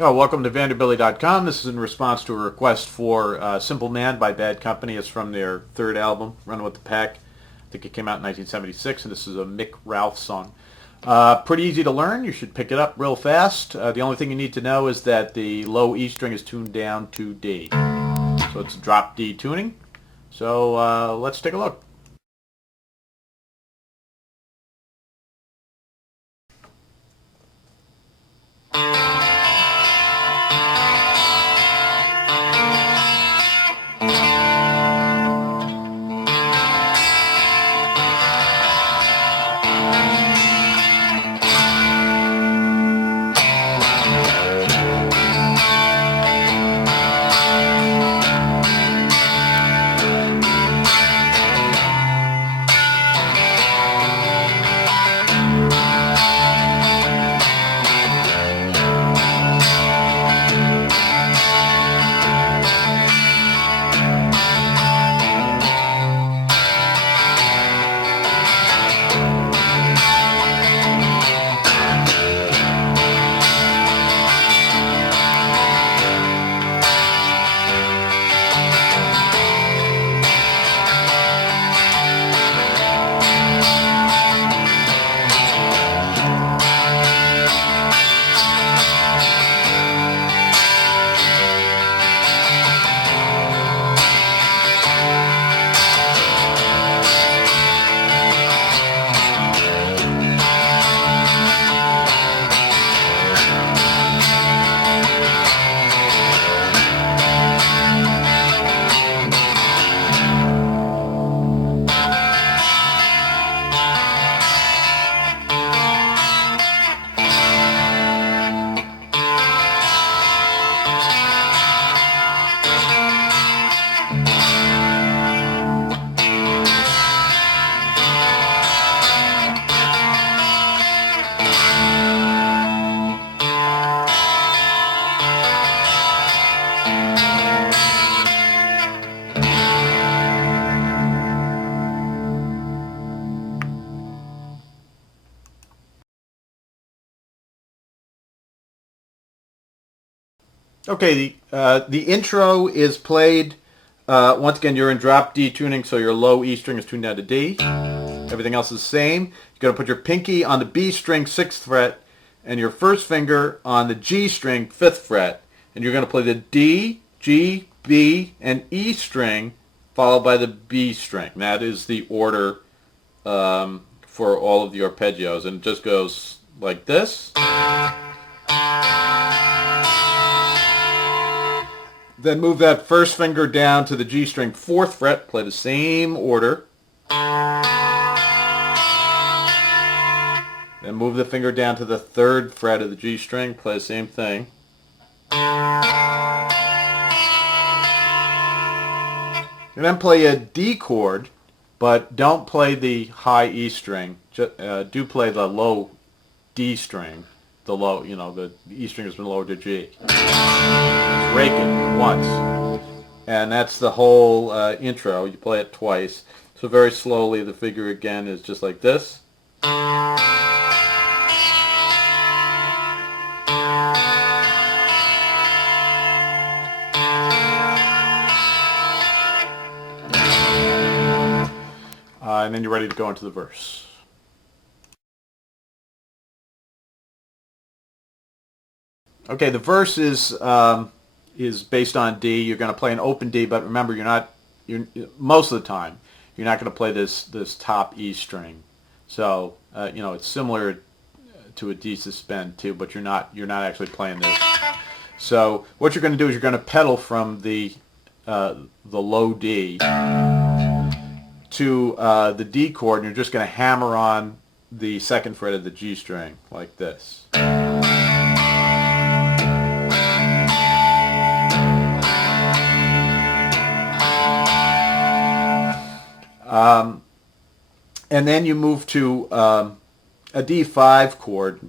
Oh, welcome to Vanderbilly.com. This is in response to a request for Simple Man by Bad Company. It's from their third album, Run With the Pack. I think it came out in 1976, and this is a Mick Ralph song. Pretty easy to learn. You should pick it up real fast. The only thing you need to know is that the low E string is tuned down to D. So it's drop D tuning. So let's take a look. Okay, the intro is played. Once again, you're in drop D tuning, so your low E string is tuned down to D. Everything else is the same. You're going to put your pinky on the B string, 6th fret, and your first finger on the G string, 5th fret. And you're going to play the D, G, B, and E followed by the B string. That is the order for all of the arpeggios, and it just goes like this. Then move that first finger down to the G string, 4th fret, play the same order. Then move the finger down to the 3rd fret of the G string, play the same thing. And then play a D chord, but don't play the high E string. Do play the low D string. The low, the E string has been lowered to G. Rake it once. And that's the whole intro. You play it twice. So very slowly, the figure again is just like this. And then you're ready to go into the verse. Okay, the verse is based on D. You're going to play an open D, but remember, most of the time you're not going to play this top E string. So it's similar to a D suspend too, but you're not actually playing this. So what you're going to do is you're going to pedal from the low D to the D chord, and you're just going to hammer on the 2nd fret of the G string like this. And then you move to a D5 chord,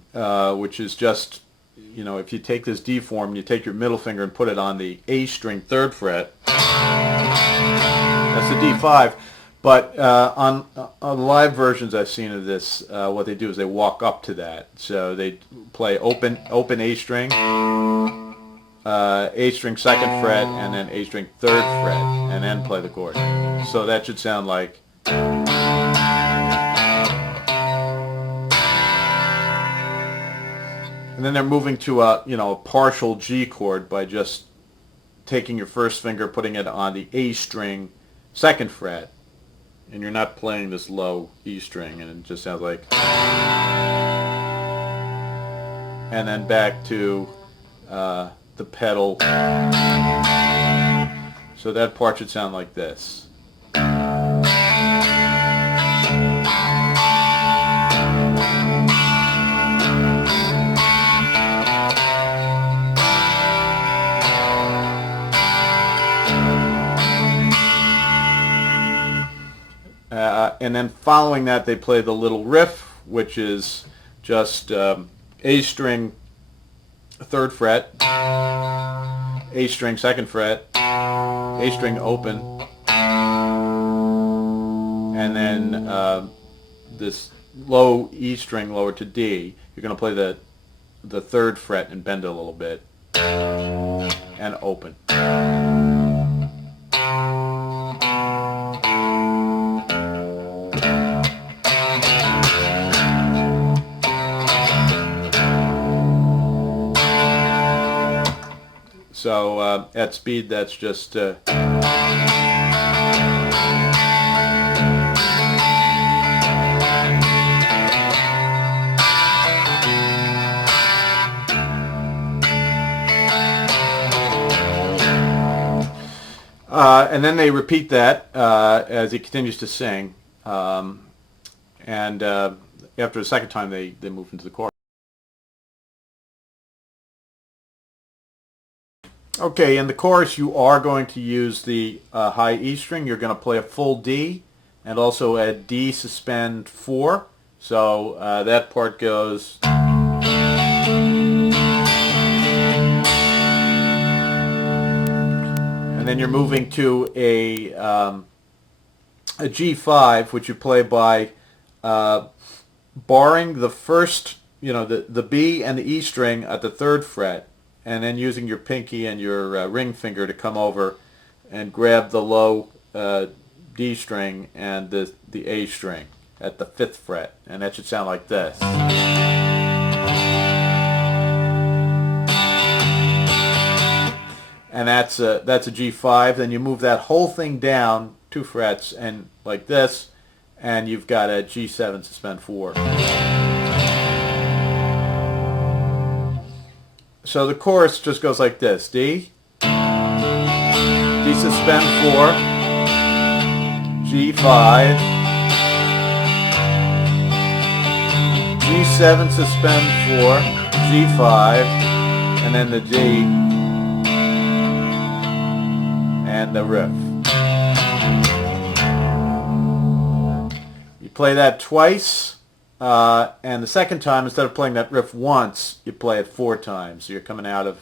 which is just, if you take this D form, you take your middle finger and put it on the A string 3rd fret. That's the D5. But on live versions I've seen of this, what they do is they walk up to that. So they play open A string, A string second fret, and then A string third fret, and then play the chord. So that should sound like. And then they're moving to a a partial G chord by just taking your first finger, putting it on the A string second fret, and you're not playing this low E string, and it just sounds like. And then back to the pedal. So that part should sound like this. And then following that, they play the little riff, which is just A string third fret, A string second fret, A string open, and then this low E string lower to D. You're going to play the third fret and bend it a little bit, and open. So at speed, that's just. And then they repeat that as he continues to sing, and after the second time, they move into the chorus. Okay, in the chorus you are going to use the high E string. You're going to play a full D and also a D suspend 4. So that part goes. And then you're moving to a G5, which you play by barring the first, the B and the E string at the third fret, and then using your pinky and your ring finger to come over and grab the low D string and the A string at the 5th fret, and that should sound like this. And that's a G5. Then you move that whole thing down 2 frets and like this, and you've got a G7 suspend 4. So the chorus just goes like this: D, D suspend 4, G5, G7 suspend 4, G5, and then the D and the riff. You play that twice. And the second time, instead of playing that riff once, you play it 4 times. So you're coming out of.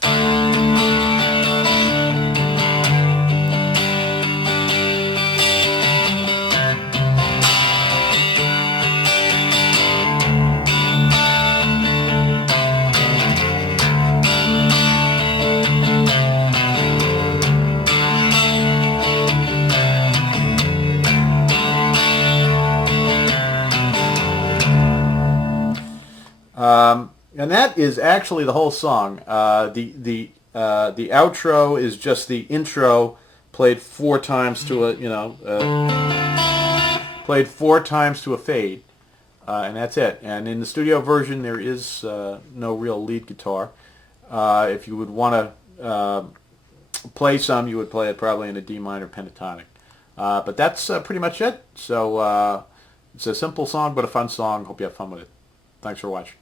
And that is actually the whole song. The outro is just the intro played 4 times to a played 4 times to a fade, and that's it. And in the studio version, there is no real lead guitar. If you would want to play some, you would play it probably in a D minor pentatonic. But that's pretty much it. So it's a simple song, but a fun song. Hope you have fun with it. Thanks for watching.